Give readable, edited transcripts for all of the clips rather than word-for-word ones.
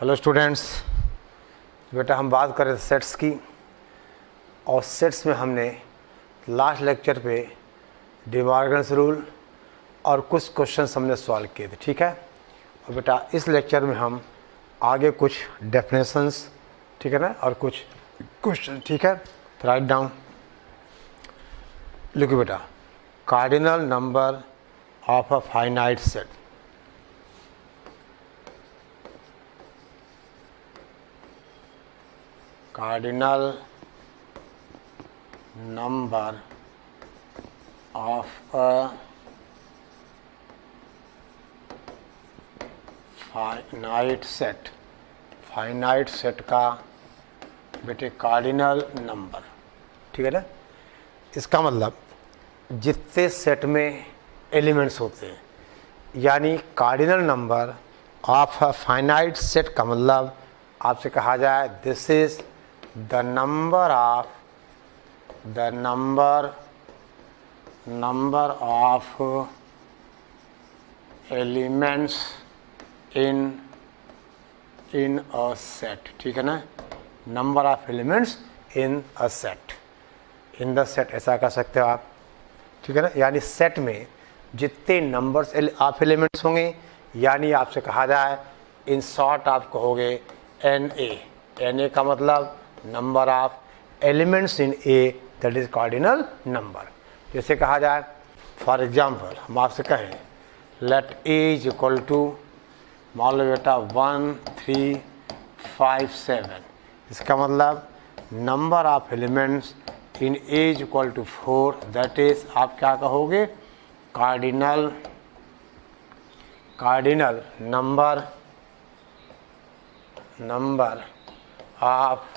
Hello students, बेटा हम बात कर रहे थे सेट्स की। और सेट्स में हमने लास्ट लेक्चर पे डी मॉर्गन्स रूल और कुछ क्वेश्चंस हमने सॉल्व किए थे, ठीक है। और बेटा इस लेक्चर में हम आगे कुछ डेफिनेशंस, ठीक है ना, और कुछ क्वेश्चन, ठीक है। तो राइट डाउन, लिखो बेटा, cardinal number of a finite set. Cardinal number of a finite set, finite set का बेटे कार्डिनल नंबर, ठीक है ना। इसका मतलब जितने सेट में एलिमेंट्स होते हैं, यानी cardinal number of a finite set का मतलब आपसे कहा जाए this is the number of elements in a set, ठीक है ना। Number of elements in a set, in the set ऐसा कर सकते हो आप, ठीक है ना। यानी सेट में जितने नंबर्स ऑफ एलिमेंट्स होंगे, यानी आपसे कहा जाए इन शॉर्ट आप कहोगे एन ए का मतलब number of elements in A, that is cardinal number. जैसे कहा जाए फॉर एग्जांपल हम आपसे कहें let A is equal to, मान लो बेटा 1 3 5 7, इसका मतलब number of elements in A is equal to 4, that is आप क्या कहोगे cardinal number of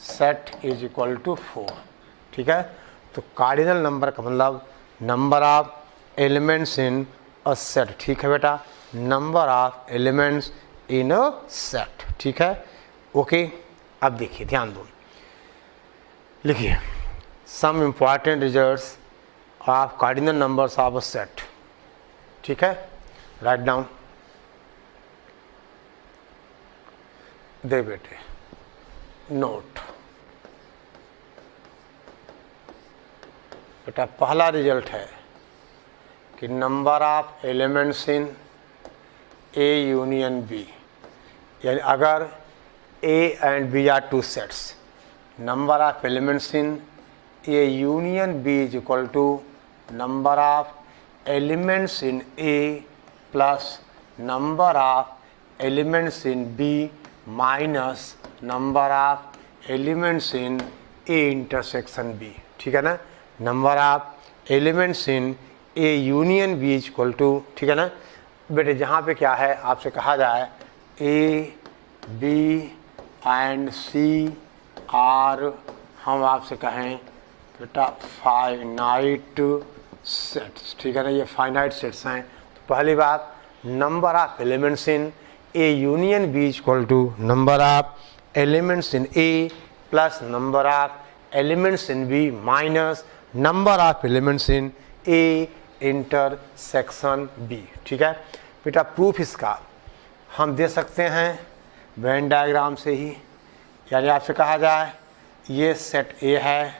set is equal to 4, ठीक है। तो कार्डिनल नंबर का मतलब number of elements in a set, ठीक है बेटा, number of elements in a set, ठीक है। ओके, अब देखिए ध्यान दो, लिखिए some important results of cardinal numbers of a set, ठीक है। राइट डाउन, दे बेटे नोट। बेटा पहला रिजल्ट है कि number of elements in A union B, यानी अगर A and B are two sets, number of elements in A union B is equal to number of elements in A plus number of elements in B minus number of elements in A intersection B, ठीक है ना। Number of elements in A union B is equal to, ठीक है ना बेटे। जहाँ पे क्या है आपसे कहा जाए A B and C are, हम आपसे कहें बेटा फाइनाइट सेट्स, ठीक है ना, ये फाइनाइट सेट्स हैं। तो पहली बात number of elements in A union B is equal to number of elements in A plus number of elements in B minus number of elements in A intersection B, ठीक है बेटा। Proof इसका हम दे सकते हैं वेन डायग्राम से ही, यानी आपसे कहा जाए ये सेट ए है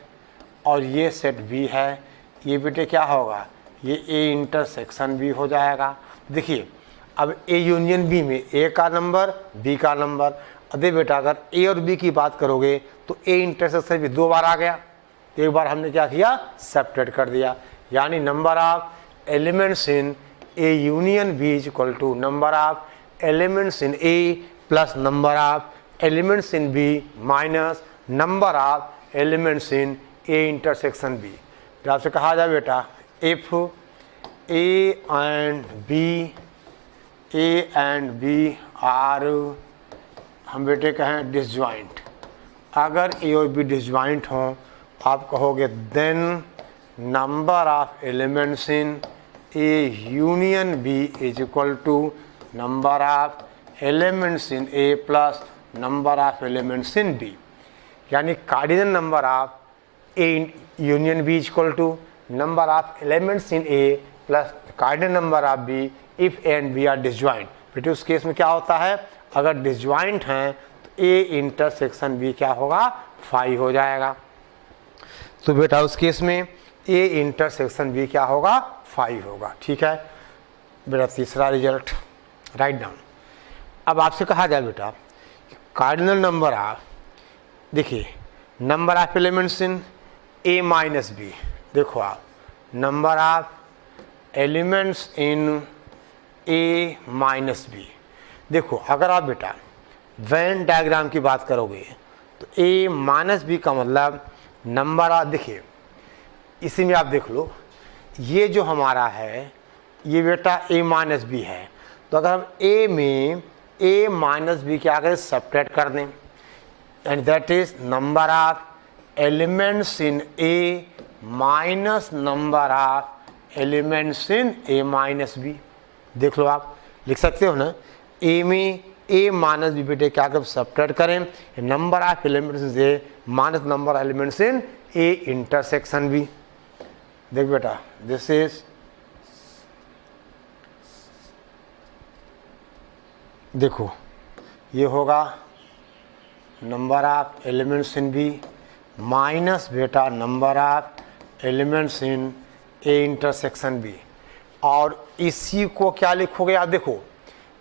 और ये सेट बी है, ये बेटे क्या होगा, ये ए इंटरसेक्शन बी हो जाएगा। देखिए अब ए यूनियन बी में ए का नंबर बी का नंबर, अरे बेटा अगर ए और बी की बात करोगे तो ए इंटरसेक्शन भी 2 बार आ गया, एक बार हमने क्या किया सेपरेट कर दिया, यानी number of elements in A union B is equal to number of elements in A plus number of elements in B minus number of elements in A intersection B. तो आपसे कहा जाए बेटा if A and B are, हम बेटे कहें disjoint, अगर ए और बी डिसजॉइंट हों आप कहोगे then number of elements in A union B is equal to number of elements in A plus number of elements in B, यानी cardinal number of A union B is equal to number of elements in A plus cardinal number of B if A and B are disjoint. बेटे उस case में क्या होता है, अगर disjoint हैं तो ए इंटरसेक्शन बी क्या होगा, 5 हो जाएगा। तो बेटा उस केस में ए इंटरसेक्शन बी क्या होगा, 5 होगा। ठीक है बेटा, तीसरा रिजल्ट राइट डाउन। अब आपसे कहा जाए बेटा कार्डिनल नंबर ऑफ, देखिए number of elements in A minus B, देखो आप number of elements in A minus B, देखो अगर आप बेटा वेन डायग्राम की बात करोगे तो ए माइनस बी का मतलब नंबर ऑफ, देखिए इसी में आप देख लो ये जो हमारा है ये बेटा ए माइनस बी है, तो अगर हम ए में ए माइनस बी क्या करें, सब्ट्रैक्ट कर दें, and that is number of elements in A minus number of elements in A minus B. देख लो आप लिख सकते हो ना, ए में ए माइनस बी बेटे क्या कर सब्ट्रैक्ट करें, number of elements A minus number of elements in A intersection B. देख बेटा दिस इज, देखो ये होगा number of elements in B minus बेटा number of elements in A intersection B, और इसी को क्या लिखोगे आप, देखो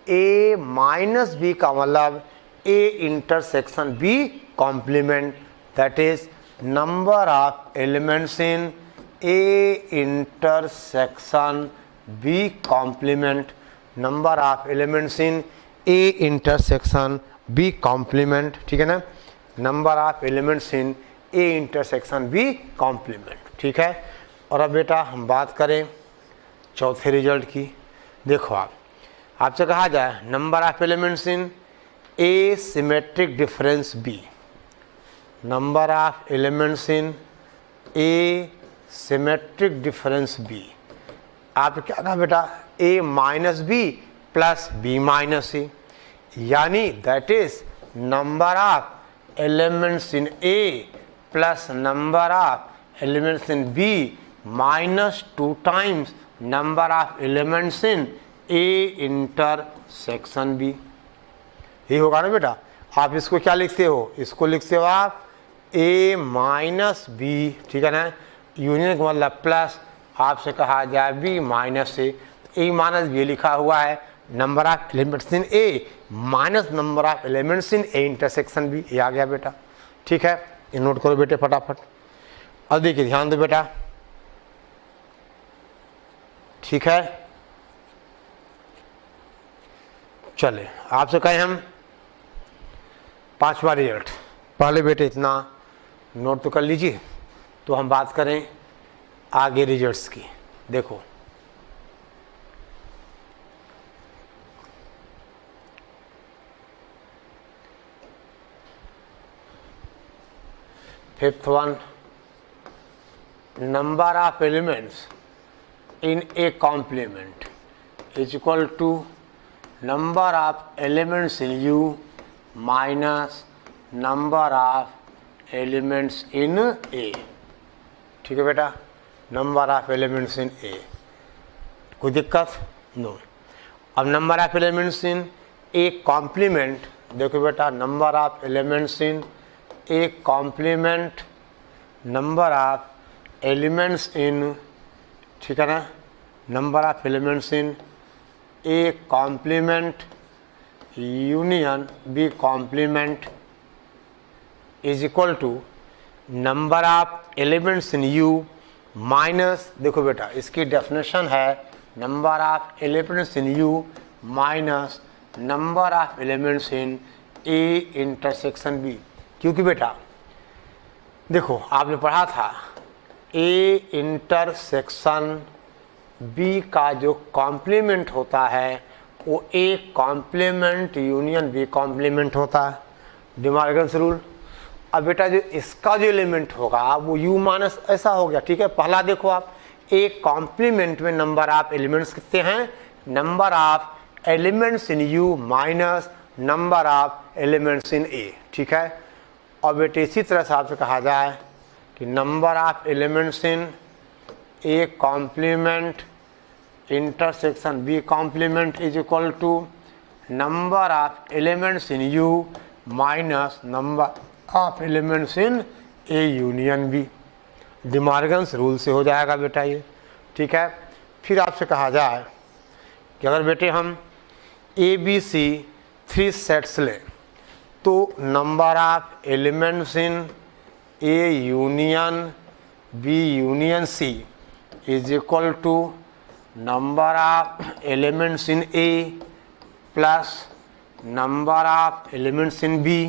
ए माइनस बी का मतलब A intersection B complement, that is number of elements in A intersection B complement, number of elements in A intersection B complement. ठीक है ना, number of elements in A intersection B complement. ठीक है, और अब बेटा हम बात करें चौथे रिजल्ट की। देखो आप, आपसे कहा जाए number of elements in A symmetric difference B, number of elements in A symmetric difference B, आप क्या कहा बेटा A minus B plus B minus A, यानी that is number of elements in A plus number of elements in B minus 2 times number of elements in A intersection B. ये होगा ना बेटा, आप इसको क्या लिखते हो, इसको लिखते हो आप ए माइनस बी, ठीक है ना, यूनियन का मतलब प्लस, आपसे कहा जाए B minus A minus B लिखा हुआ है, number of elements in A minus number of elements in A intersection B, ये आ गया बेटा। ठीक है, ये नोट करो बेटे फटाफट। अब देखिए ध्यान दो बेटा, ठीक है, चले आपसे कहें हम पांचवा रिजल्ट, पहले बेटे इतना नोट तो कर लीजिए, तो हम बात करें आगे रिजल्ट्स की। देखो fifth one, number of elements in a complement is equal to number of elements in U minus number of elements in A। ठीक है बेटा, number of elements in A, कोई दिक्कत नो। अब number of elements in A complement, देखो बेटा number of elements in A complement number of elements in, ठीक है ना, number of elements in A complement union B complement is equal to number of elements in U minus, देखो बेटा इसकी definition है number of elements in U minus number of elements in A intersection B. क्योंकि बेटा देखो आपने पढ़ा था ए इंटरसेक्शन बी का जो कॉम्प्लीमेंट होता है वो A complement union B complement होता है, डिमॉर्गन्स रूल। अब बेटा जो इसका जो एलिमेंट होगा वो यू माइनस ऐसा हो गया। ठीक है, पहला देखो आप ए कॉम्प्लीमेंट में नंबर ऑफ एलिमेंट्स कितने हैं, number of elements in U minus number of elements in A. ठीक है, और बेटे इसी तरह से आपसे कहा जाए कि number of elements in A complement intersection B complement is equal to number of elements in U minus number of elements in A union B. De Morgan's rule से हो जाएगा बेटा ये, ठीक है। फिर आपसे कहा जाए कि अगर बेटे हम ए बी सी 3 सेट्स लें तो number of elements in A union B union C is equal to number of elements in A plus number of elements in B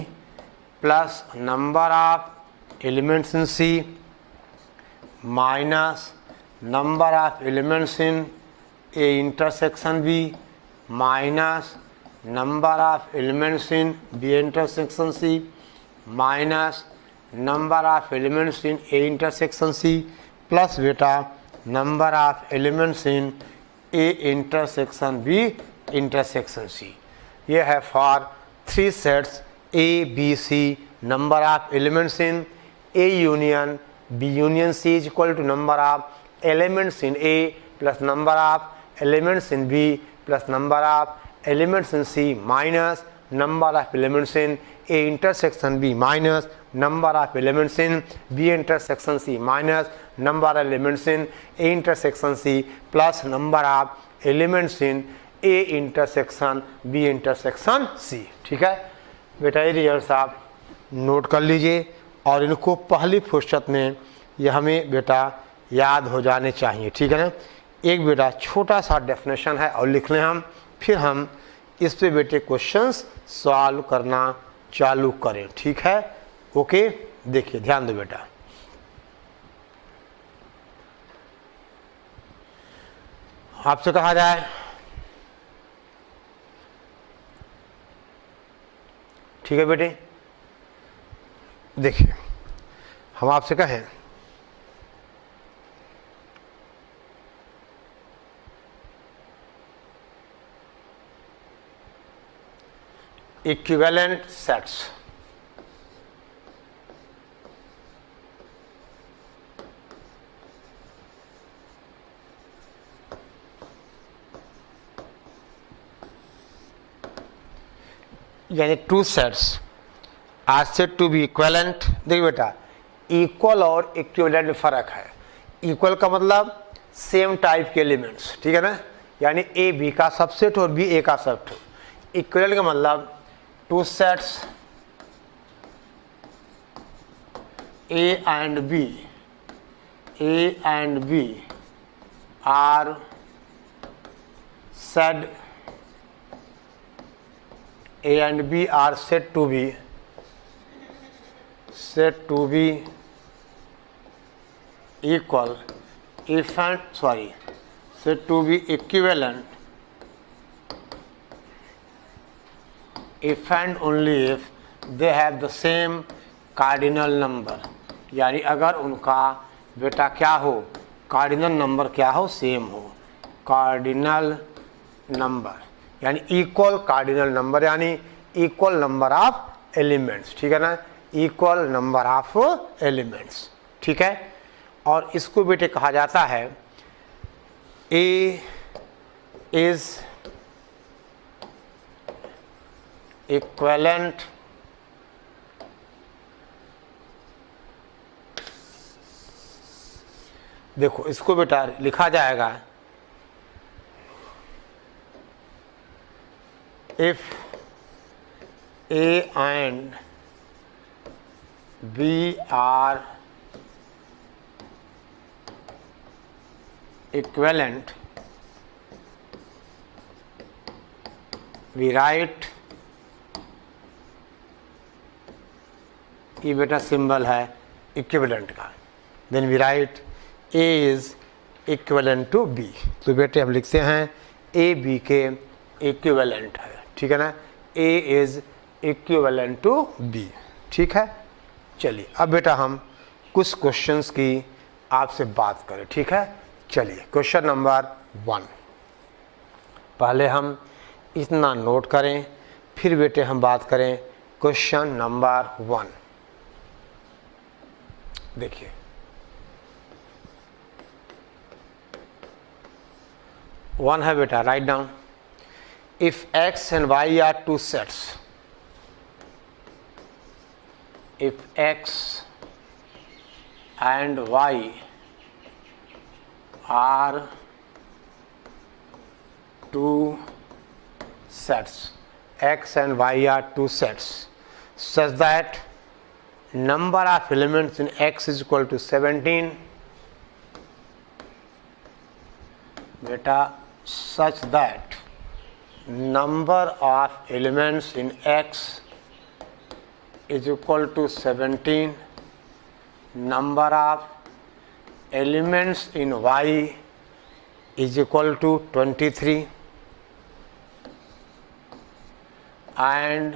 plus number of elements in C minus number of elements in A intersection B minus number of elements in B intersection C minus number of elements in A intersection C plus बेटा number of elements in A intersection B intersection C. ये है for 3 sets A B C. Number of elements in A union B union C is equal to number of elements in A plus number of elements in B plus number of elements in C minus number of elements in A intersection B minus number of elements in B intersection C minus number of elements in A intersection C plus number of elements in A intersection B intersection C। ठीक है बेटा, ये result आप note कर लीजिए और इनको पहली फुर्सत में ये हमें बेटा याद हो जाने चाहिए। ठीक है ना। एक बेटा छोटा सा डेफिनेशन है और लिख लें हम, फिर हम इस पे बेटे क्वेश्चंस सॉल्व करना चालू करें। ठीक है, ओके। देखिए ध्यान दो बेटा, आपसे कहा जाए, ठीक है बेटे, देखिए हम आपसे कहें इक्विवेलेंट सेट्स, यानी 2 sets are set to be equivalent. देखिए बेटा, इक्वल और इक्विवेलेंट में फर्क है। इक्वल का मतलब सेम टाइप के एलिमेंट्स, ठीक है ना, यानी ए बी का सबसेट और बी ए का सबसेट। इक्विवेलेंट का मतलब 2 sets A and B are said A and B are said to be equal if and said to be equivalent if and only if they have the same cardinal number। यानी अगर उनका बेटा क्या हो, cardinal number क्या हो, same हो। Cardinal number यानी इक्वल कार्डिनल नंबर, यानी इक्वल नंबर ऑफ एलिमेंट्स। ठीक है ना, इक्वल नंबर ऑफ एलिमेंट्स। ठीक है, और इसको बेटे कहा जाता है ए इज इक्विवेलेंट देखो इसको बेटा लिखा जाएगा if A and B are equivalent, we write, ये बेटा सिंबल है इक्विवेलेंट का, then we write A is equivalent to B। तो बेटे हम लिखते हैं A B के इक्विवेलेंट है। ठीक है ना, A is equivalent to B। ठीक है, चलिए अब बेटा हम कुछ क्वेश्चंस की आपसे बात करें। ठीक है, चलिए क्वेश्चन नंबर 1, पहले हम इतना नोट करें, फिर बेटे हम बात करें क्वेश्चन नंबर 1। देखिए वन है बेटा, write down. if x and y are two sets, if x and y are two sets, x and y are two sets, such that number of elements in x is equal to 17, beta, such that number of elements in x is equal to 17, number of elements in y is equal to 23, and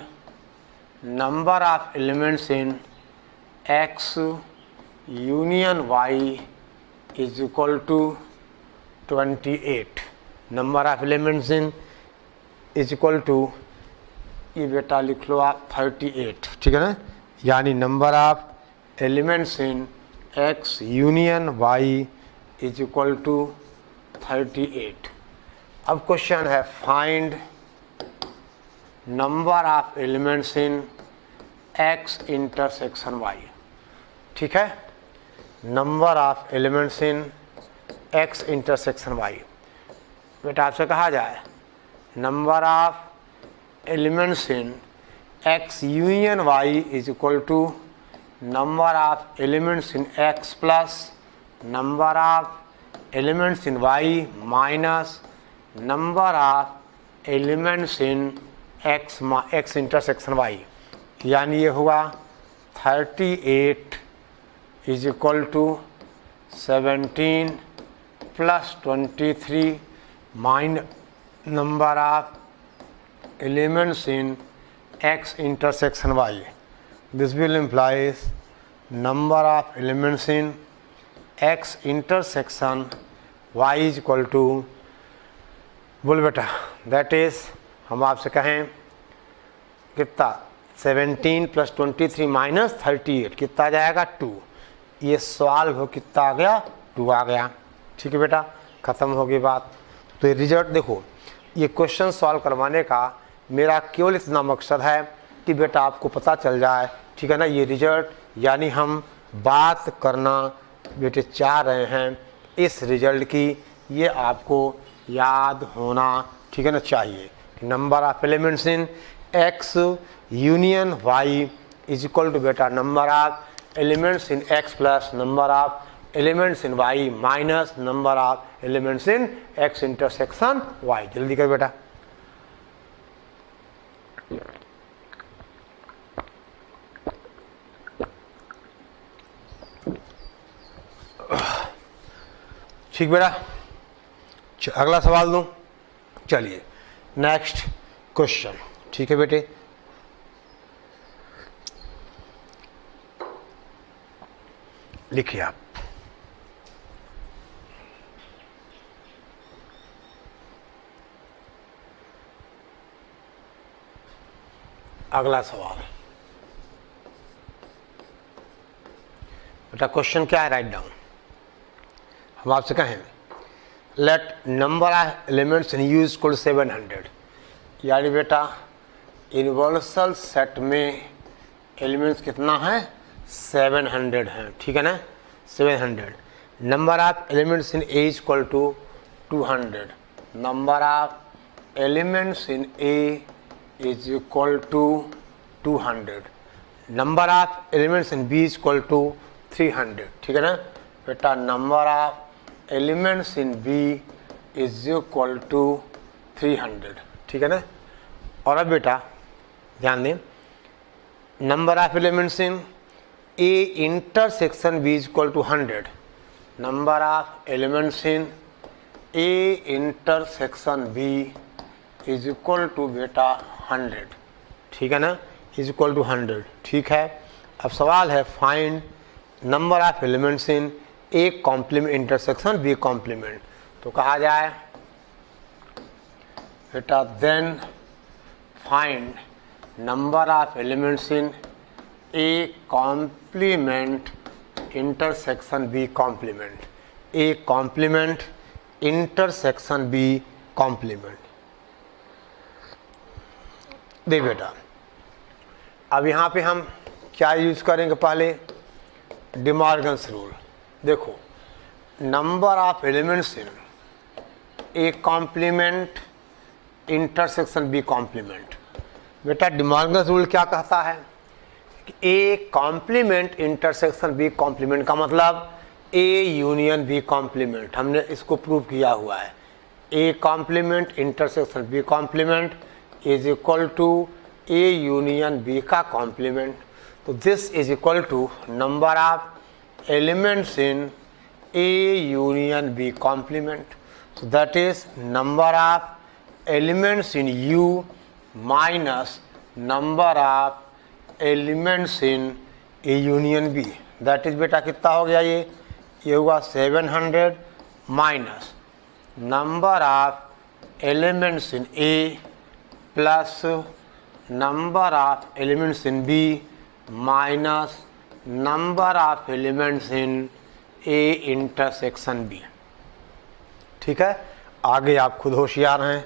number of elements in x union y is equal to 28. Number of elements in is equal to, ये बेटा लिख लो आप 38, ठीक है ना, यानी number of elements in x union y is equal to 38. अब question है find number of elements in x intersection y. ठीक है, number of elements in x intersection y. बेटा आपसे कहा जाए number of elements in x union y is equal to number of elements in x plus number of elements in y minus number of elements in x intersection y. यानी ये हुआ 38 is equal to 17 plus 23 minus number of elements in x intersection y. This will imply number of elements in x intersection y is equal to, बोल बेटा, that is हम आपसे कहें कितना 17 plus 23 minus 38 कितना आ जाएगा 2. ये सवाल हो कितना आ गया 2 आ गया. ठीक है बेटा, ख़त्म हो गई बात. तो ये रिजल्ट देखो, ये क्वेश्चन सॉल्व करवाने का मेरा केवल इतना मकसद है कि बेटा आपको पता चल जाए, ठीक है ना, ये रिजल्ट, यानी हम बात करना बेटे चाह रहे हैं इस रिजल्ट की, ये आपको याद होना, ठीक है ना, चाहिए. Number of elements in x union y is equal to बेटा number of elements in x plus number of elements in y minus number of elements in x intersection y. जल्दी कर बेटा. ठीक बेटा, अगला सवाल दूं. चलिए नेक्स्ट क्वेश्चन. ठीक है बेटे, लिखिए आप. अगला सवाल बेटा, क्वेश्चन क्या है, राइट डाउन. हम आपसे कहें let number of elements in you equal 700, यानी बेटा यूनिवर्सल सेट में एलिमेंट्स कितना है 700 हैं. ठीक है ना, 700. Number of elements in A equal to 200. Number of elements in A is equal to 200. number of elements in B is equal to 300. ठीक है ना बेटा, number of elements in B is equal to 300. ठीक है ना. और अब बेटा ध्यान दें, number of elements in A intersection B is equal to 100. number of elements in A intersection B is equal to बेटा 100. ठीक है ना, इज इक्वल टू 100. ठीक है, अब सवाल है find number of elements in A complement intersection B complement. तो कहा जाए बेटा then find number of elements in A complement intersection B complement. A complement intersection B complement. देख बेटा, अब यहाँ पे हम क्या यूज करेंगे, पहले डी मॉर्गन्स रूल। देखो, number of elements in A complement intersection B complement. बेटा डी मॉर्गन्स रूल क्या कहता है कि A complement intersection B complement का मतलब ए यूनियन बी कॉम्प्लीमेंट। हमने इसको प्रूव किया हुआ है। A complement intersection B complement is equal to A union B का कॉम्प्लीमेंट। तो this is equal to number of elements in A union B complement. So that is number of elements in U minus number of elements in A union B. That is बेटा कितना हो गया ये हुआ 700 minus number of elements in A plus number of elements in B minus number of elements in A intersection B। ठीक है, आगे आप खुद होशियार हैं,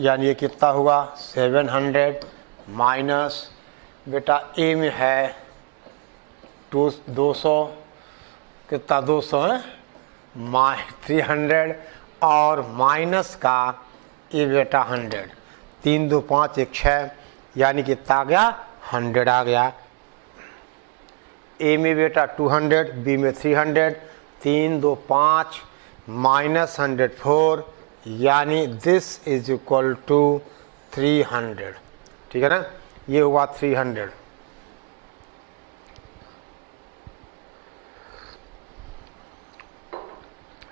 यानी ये कितना हुआ 700 माइनस बेटा ए में है 200, कितना 200 है 300 और माइनस का ए बेटा 100, 3 2 5 1 6, यानी कितना आ गया 100 आ गया। ए में बेटा 200, बी में 300, 3 2 5 माइनस 104, यानी दिस इज इक्वल टू 300। ठीक है ना, ये हुआ 300।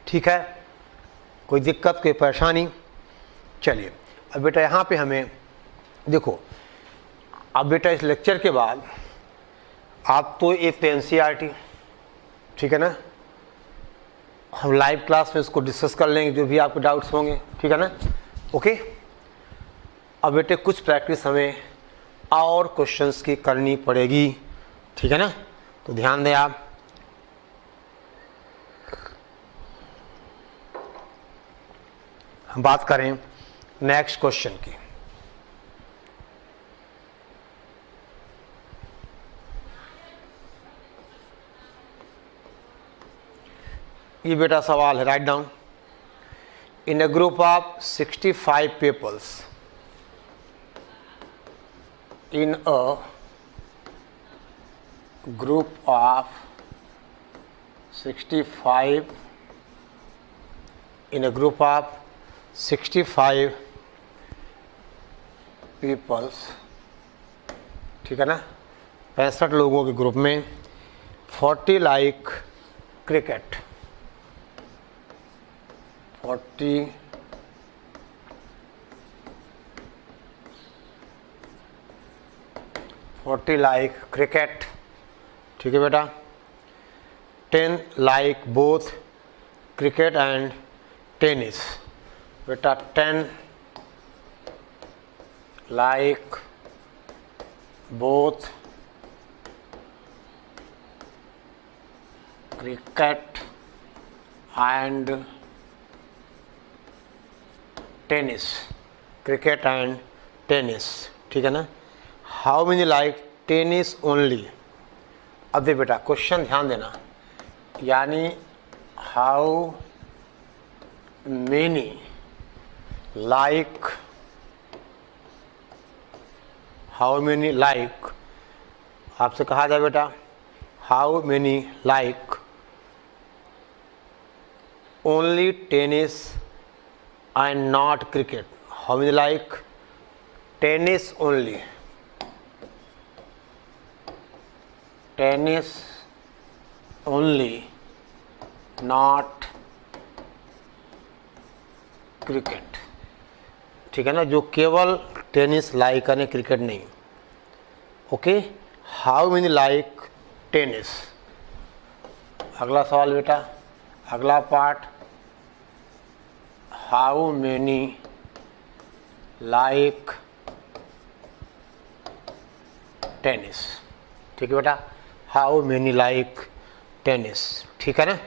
ठीक है, कोई दिक्कत कोई परेशानी? चलिए अब बेटा यहाँ पे हमें देखो, अब बेटा इस लेक्चर के बाद आप तो एक तो NCERT, ठीक है ना, हम लाइव क्लास में इसको डिस्कस कर लेंगे जो भी आपके डाउट्स होंगे। ठीक है ना, ओके। अब बेटे कुछ प्रैक्टिस हमें और क्वेश्चंस की करनी पड़ेगी। ठीक है ना, तो ध्यान दें आप। हम बात करें नेक्स्ट क्वेश्चन की। ये बेटा सवाल है, right down. In a group of 65 peoples, in a group of 65, in a group of 65 peoples, ठीक है ना, 65 लोगों के ग्रुप में 40 लाइक क्रिकेट, 40 लाइक क्रिकेट, ठीक है बेटा। 10 like both cricket and tennis, बेटा 10 like both cricket and tennis, cricket and tennis, ठीक है ना। How many like tennis only. अब दे बेटा क्वेश्चन ध्यान देना, यानी how many like, how many like, आपसे कहा जाए बेटा how many like only tennis and not cricket. How many like tennis only? Tennis only, not cricket. ठीक है ना, जो केवल टेनिस लाइक करें, क्रिकेट नहीं। Okay, how many like tennis. अगला सवाल बेटा, अगला part, how many like tennis, ठीक है बेटा, how many like tennis, ठीक है ना।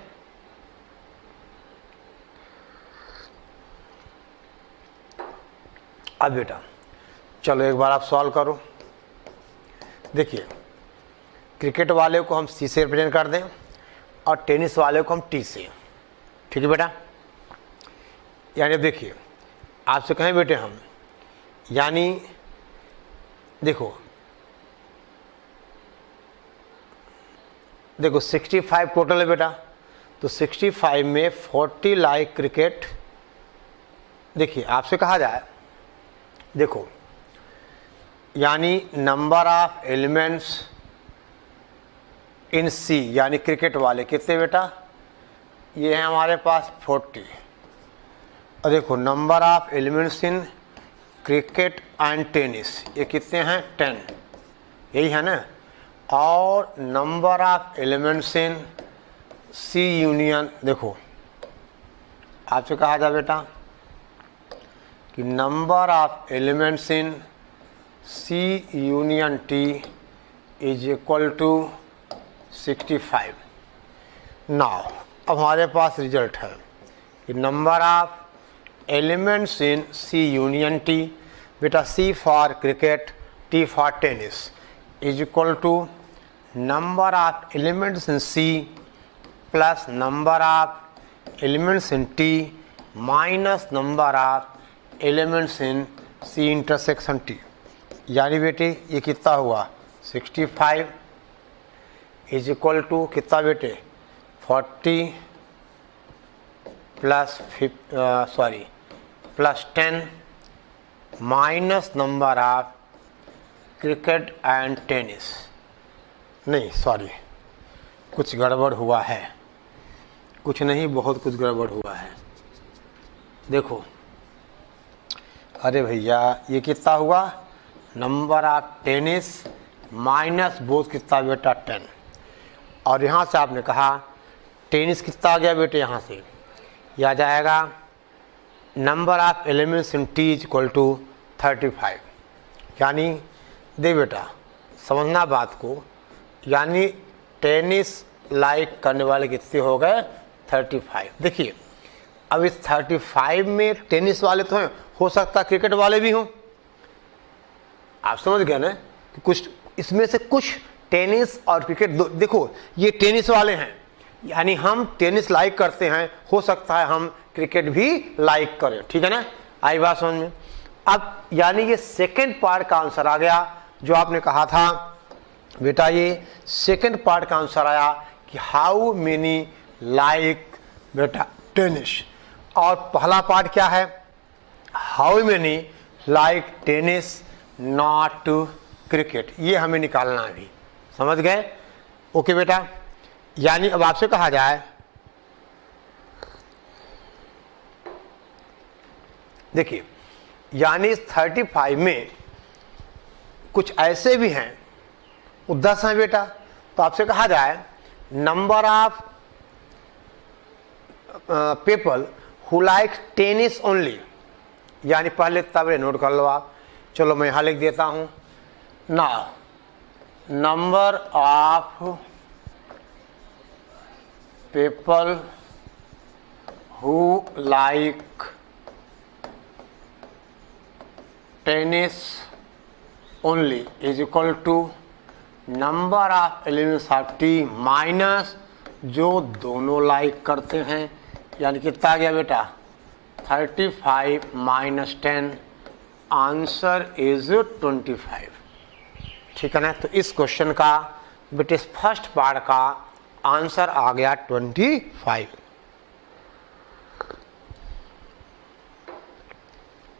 अब बेटा चलो एक बार आप सॉल्व करो। देखिए, क्रिकेट वाले को हम सी से रिप्रेजेंट कर दें और टेनिस वाले को हम टी से। ठीक है बेटा, यानी अब देखिए आपसे कहें बेटे हम, यानी देखो 65 टोटल है बेटा, तो 65 में 40 लाइक क्रिकेट। देखिए आपसे कहा जाए, देखो यानी नंबर ऑफ एलिमेंट्स इन सी, यानी क्रिकेट वाले कितने बेटा, ये है हमारे पास 40। और देखो number of elements in cricket and tennis, ये कितने हैं 10, यही है ना। और number of elements in C union, देखो आपसे कहा जाए बेटा कि number of elements in C union T is equal to 65। Now अब हमारे पास रिजल्ट है कि number of elements in C union T, बेटा C for cricket, T for tennis, is equal to number of elements in C plus number of elements in T minus number of elements in C intersection T. यानी बेटे ये कितना हुआ 65 is equal to कितना बेटे 40 plus 10 minus number of cricket and tennis. नहीं sorry, कुछ गड़बड़ हुआ है, कुछ नहीं बहुत कुछ गड़बड़ हुआ है। देखो अरे भैया ये कितना हुआ, number of tennis minus both कितना बेटा 10। और यहाँ से आपने कहा टेनिस कितना आ गया बेटे, यहाँ से यह आ जाएगा number of elements in T is equal to 35। यानी दे बेटा समझना बात को, यानी टेनिस लाइक करने वाले कितने हो गए 35। देखिए अब इस 35 में टेनिस वाले तो हैं, हो सकता क्रिकेट वाले भी हों। आप समझ गए ना कि कुछ इसमें से कुछ टेनिस और क्रिकेट देखो ये टेनिस वाले हैं, यानी हम टेनिस लाइक करते हैं, हो सकता है हम क्रिकेट भी लाइक करें। ठीक है ना, आई बात समझ में। अब यानी ये सेकंड पार्ट का आंसर आ गया जो आपने कहा था बेटा, ये सेकंड पार्ट का आंसर आया कि हाउ मेनी लाइक बेटा टेनिस। और पहला पार्ट क्या है, how many like tennis not cricket, ये हमें निकालना है अभी, समझ गए। ओके बेटा, यानी अब आपसे कहा जाए, देखिए यानी 35 में कुछ ऐसे भी हैं, 10 हैं बेटा, तो आपसे कहा जाए number of people who like tennis only, यानी पहले तब नोट कर लो आप। चलो मैं यहाँ लिख देता हूँ ना, number of people who like tennis only is equal to number of elements of T minus जो दोनों लाइक करते हैं, यानी कितना आ गया बेटा 35 माइनस 10, आंसर इज 25। ठीक है ना, तो इस क्वेश्चन का बेटे फर्स्ट पार्ट का आंसर आ गया 25।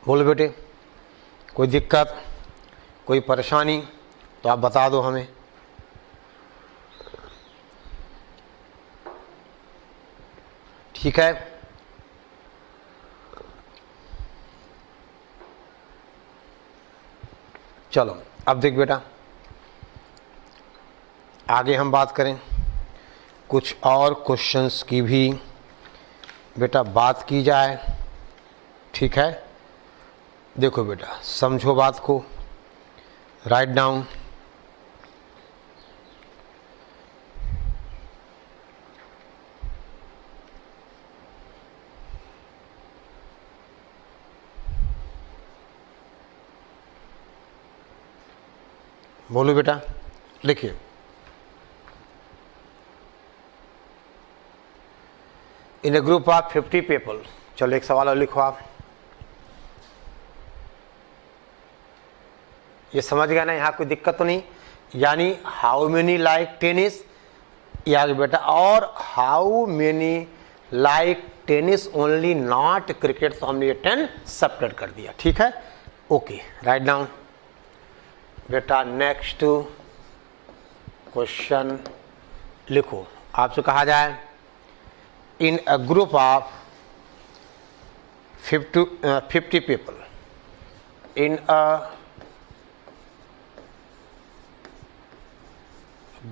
बोलो बेटे कोई दिक्कत कोई परेशानी तो आप बता दो हमें। ठीक है, चलो अब देख बेटा आगे हम बात करें, कुछ और क्वेश्चंस की भी बेटा बात की जाए। ठीक है, देखो बेटा समझो बात को, राइट डाउन। बोलो बेटा, लिखिए। इन ए ग्रुप ऑफ 50 पीपल, चलो एक सवाल और लिखो आप। ये समझ गया ना, यहाँ कोई दिक्कत तो नहीं। यानी हाउ मेनी लाइक टेनिस, या बेटा और how many like tennis only not cricket, तो हमने ये 10 सेपरेट कर दिया, ठीक है। ओके, राइट डाउन बेटा। नेक्स्ट क्वेश्चन लिखो। आपसे कहा जाए in a group of 50 people, in a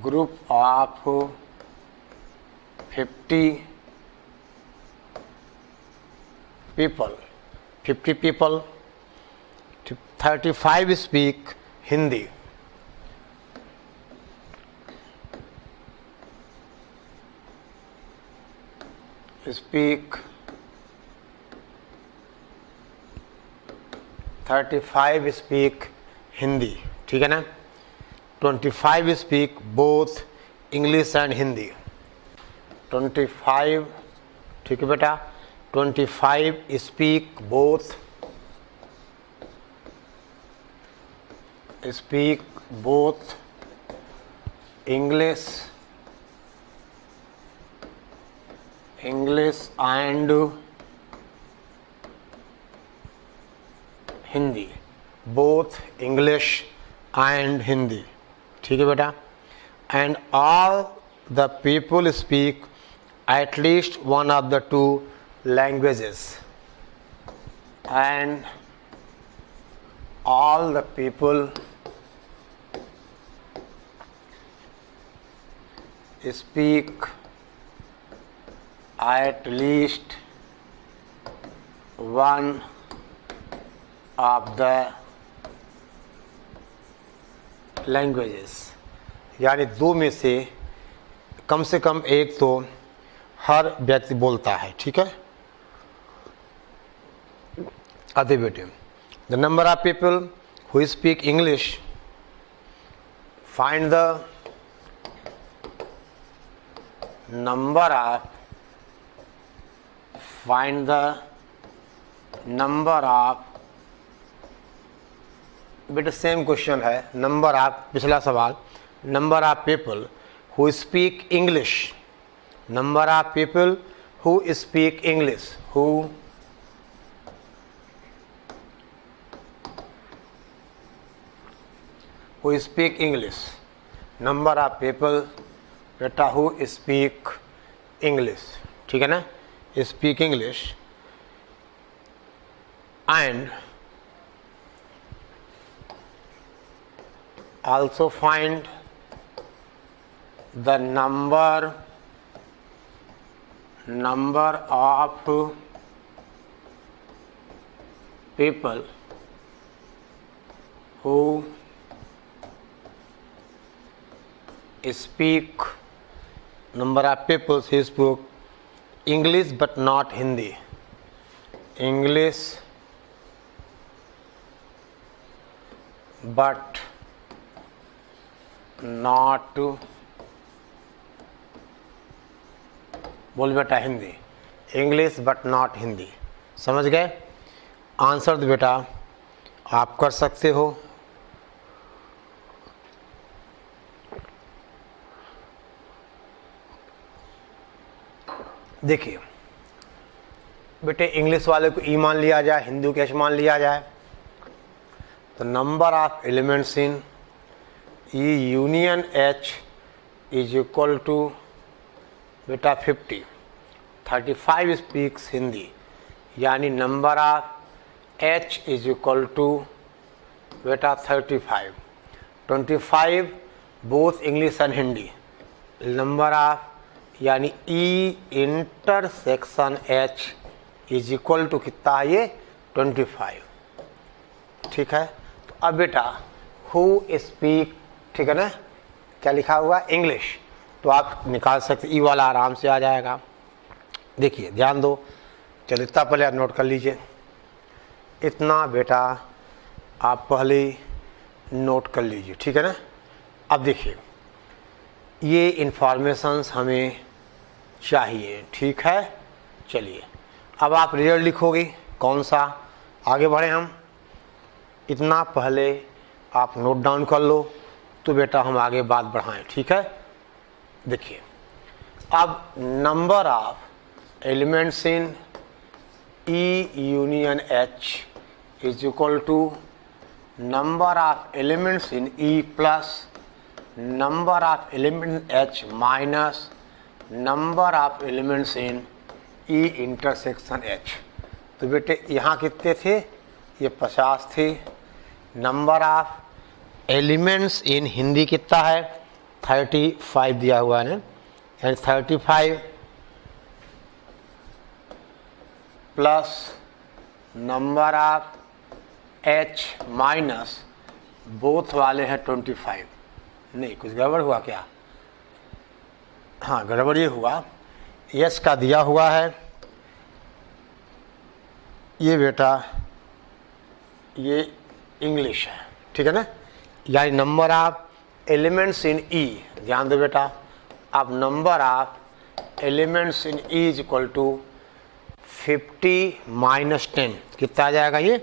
group of 50 people, 35 speak Hindi, speak 35 speak Hindi, ठीक है ना। 25 speak both English and Hindi, 25, ठीक है बेटा। 25 speak both English and Hindi, both English and Hindi, ठीक है बेटा। And all the people speak at least one of the two languages, and all the people speak at least one of the languages, यानी दो में से कम एक तो हर व्यक्ति बोलता है, ठीक है। आते बेटे, the number of people who speak English, find the number of बेटा सेम क्वेश्चन है, नंबर ऑफ, पिछला सवाल, number of people who speak English, number of people who speak English, who speak English, number of people बेटा who speak English, ठीक है ना, speak English, and also find the number of people who speak, number of people who speak English but not Hindi, English but not, बोल बेटा Hindi, English but not Hindi, समझ गए। Answer दो बेटा, आप कर सकते हो। देखिए बेटे, इंग्लिश वाले को ई मान लिया जाए, हिंदी को एच मान लिया जाए, तो number of elements in E union H is equal to बेटा 50, 35 स्पीक्स हिंदी, यानी number of H is equal to बेटा 35, 25 both English and Hindi, number of यानी E intersection H is equal to कितना है ये 25, ठीक है। तो अब बेटा हु स्पीक, ठीक है ना, क्या लिखा हुआ इंग्लिश, तो आप निकाल सकते, ई वाला आराम से आ जाएगा। देखिए ध्यान दो, चलो इतना पहले आप नोट कर लीजिए, इतना बेटा आप पहले नोट कर लीजिए, ठीक है ना। अब देखिए ये इंफॉर्मेशंस हमें चाहिए, ठीक है। चलिए अब आप रिजल्ट लिखोगे कौन सा, आगे बढ़े हम। इतना पहले आप नोट डाउन कर लो तो बेटा हम आगे बात बढ़ाएं, ठीक है। देखिए अब number of elements in E union H is equal to number of elements in E plus number of elements H minus number of elements in E intersection H। तो बेटे यहाँ कितने थे, ये 50 थे। Number of elements in Hindi कितना है, 35 दिया हुआ है, यानी 35 plus number of H minus both वाले हैं 25। नहीं कुछ गड़बड़ हुआ क्या, हाँ गड़बड़ ये हुआ, H का दिया हुआ है ये बेटा, ये इंग्लिश है, ठीक है ना। यानी number of elements in E, ध्यान दो बेटा, अब number of elements in E is equal to 50 minus 10 कितना आ जाएगा ये,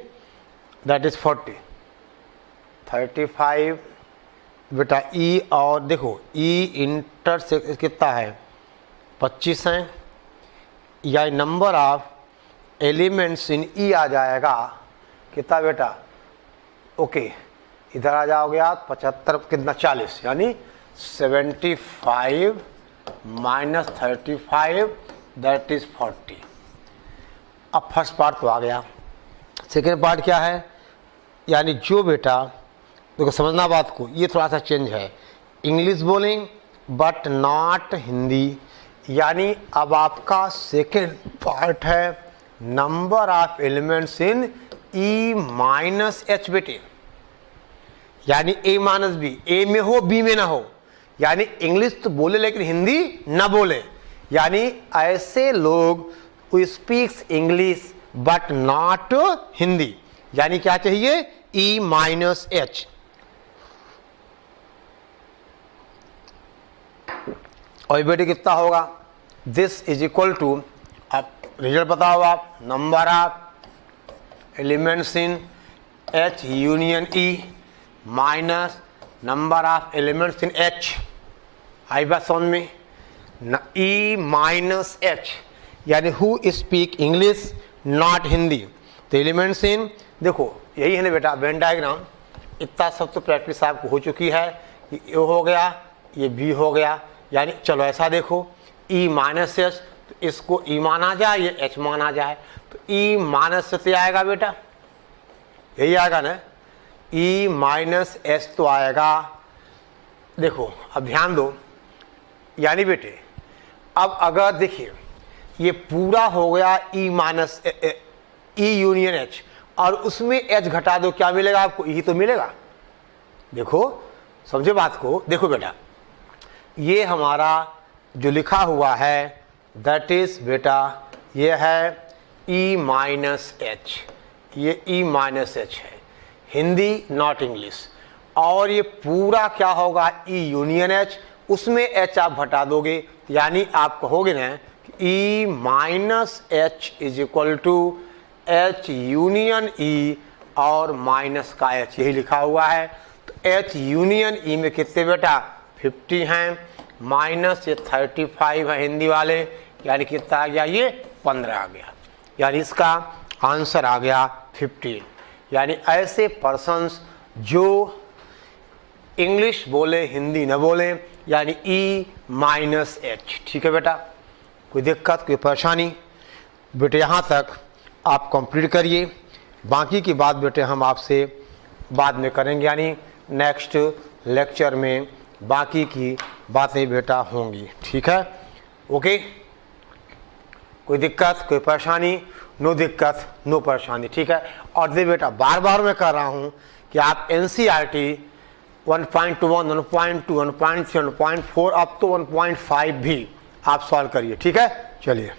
दैट इज 40। 35 बेटा E और देखो E इंटरसेक्शन कितना है 25 है, या number of elements in E आ जाएगा कितना बेटा, ओके इधर आ जाओगे आप 75 कितना 40, यानी 75 माइनस 35 दैट इज 40। अब फर्स्ट पार्ट तो आ गया, सेकेंड पार्ट क्या है, यानी जो बेटा देखो समझना बात को, ये थोड़ा सा चेंज है, इंग्लिश बोलें बट नॉट हिंदी। यानी अब आपका सेकेंड पार्ट है number of elements in E minus H बेटे, यानी A माइनस बी, A में हो B में ना हो, यानी इंग्लिश तो बोले लेकिन हिंदी ना बोले। यानी ऐसे लोग who speaks English but not Hindi, यानी क्या चाहिए E माइनस H। और बेटे कितना होगा, दिस इज इक्वल टू, अब रिजल्ट बताओ आप, number of elements in H union E minus number of elements in H, आई बात समझ में, E माइनस H, यानी who speak English not Hindi. तो एलिमेंट्स इन देखो यही है ना बेटा, वेन डायग्राम इतना सब तो प्रैक्टिस आपको हो चुकी है, ये A हो गया ये B हो गया, यानी चलो ऐसा देखो E माइनस H, तो इसको E माना जाए ये H माना जाए, तो E माइनस से आएगा बेटा, यही आएगा ना, E माइनस H तो आएगा। देखो अब ध्यान दो, यानी बेटे अब अगर देखिए ये पूरा हो गया E minus E union H, और उसमें H घटा दो, क्या मिलेगा आपको, E तो मिलेगा। देखो समझे बात को, देखो बेटा ये हमारा जो लिखा हुआ है दैट इज बेटा ये है E माइनस H, ये E माइनस H है, हिंदी नॉट इंग्लिश। और ये पूरा क्या होगा E यूनियन H, उसमें H आप घटा दोगे, यानी आप कहोगे ना कि E minus H is equal to H union E और माइनस का H, यही लिखा हुआ है। तो H यूनियन E में कितने बेटा 50 हैं, माइनस ये 35 है हिंदी वाले, यानी कितना आ गया ये 15 आ गया, यानी इसका आंसर आ गया 15। यानी ऐसे पर्सन्स जो इंग्लिश बोले हिंदी न बोले, यानी E माइनस H, ठीक है बेटा। कोई दिक्कत कोई परेशानी, बेटे यहाँ तक आप कंप्लीट करिए, बाकी की बात बेटे हम आपसे बाद में करेंगे, यानी नेक्स्ट लेक्चर में बाकी की बातें बेटा होंगी, ठीक है। ओके, कोई दिक्कत कोई परेशानी, नो दिक्कत नो परेशानी, ठीक है। और दे बेटा बार बार मैं कह रहा हूँ कि आप NCERT 1.1, 1.2, 1.3, 1.4 अब तो 1.5 भी आप सॉल्व करिए, ठीक है। चलिए।